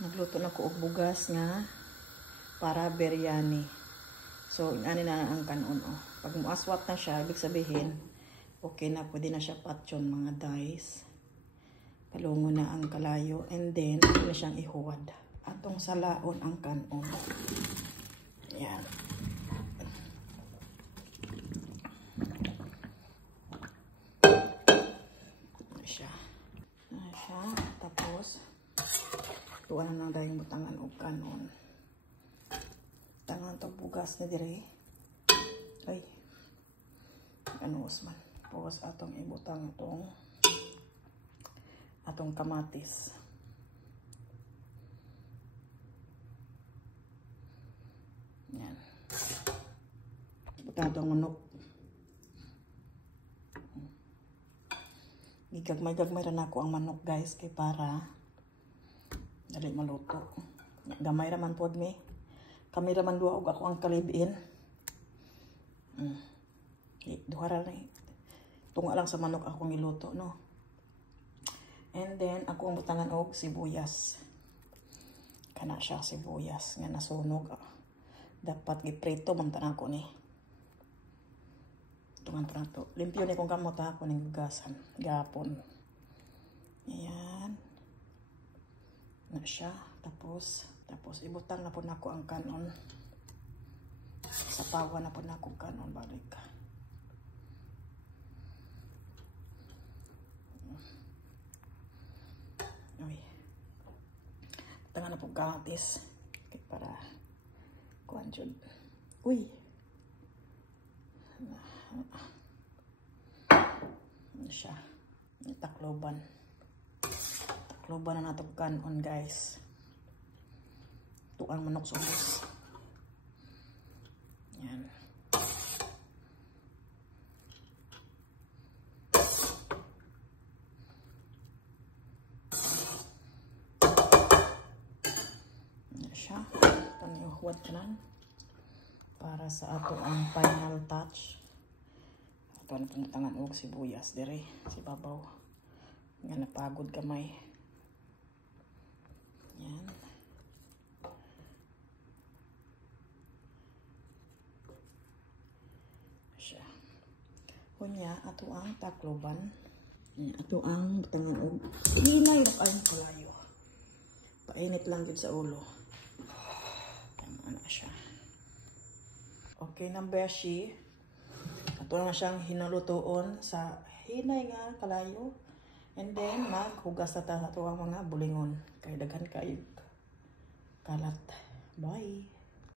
Nagluto na ko og bugas nga para biryani. So, ani na ang kanon. Oh. Pag muaswat na siya, ibig sabihin, okay na, pwede na siya patyon mga dice. Kalungo na ang kalayo. And then, pwede na siyang ihuwad. Atong salaon ang kanon. Yan. Tapos, tuwa na lang dahil butangan o kanon. Tangan to bugas na dire. Ay. Ano man. Tapos atong ibutang atong kamatis. Yan. Ibutang atong manok. Gigagmay-gagmay rin ako ang manok guys kay para dali maluto. Gamay raman pod mi. Kami raman duha og ako ang kalibin. Duha ra ni. Tunga lang sa manok akong iluto no. And then ako ang butangan og sibuyas. Kana siya sibuyas nga nasunog. Dapat giprito man tanan ko ni. Tungan pa na to. Limpyo ni kong kamot ha. Kuning gugasan. Gapon. Ayan. Na siya. Tapos ibutang na po na ako ang kanon. Sapawa na po na ako kanon. Balik. Uy. Butangan na po kamatis. Okay, para kuhan dyan. Uy. Ano siya? Takloban. Takloban na natin kanon guys. Ito ang manok subos. Yan. Ano siya? Ito na yung huwad ka nan. Para sa ato ang final touch. Ito na pumutangan og sibuyas dire. Si babaw. Nga napagod kamay. Yan. Siya. Kunya, ato ang takloban. Ato ang butangan og hinay ra kayong kalayo. Painit lang din sa ulo. Tama na siya. Okay na beshi. Ato na siyang hinalutoon sa hinay nga kalayo. And then, maghugas na tayo ang mga bulingon. Kaya daghan kayo kalat. Bye!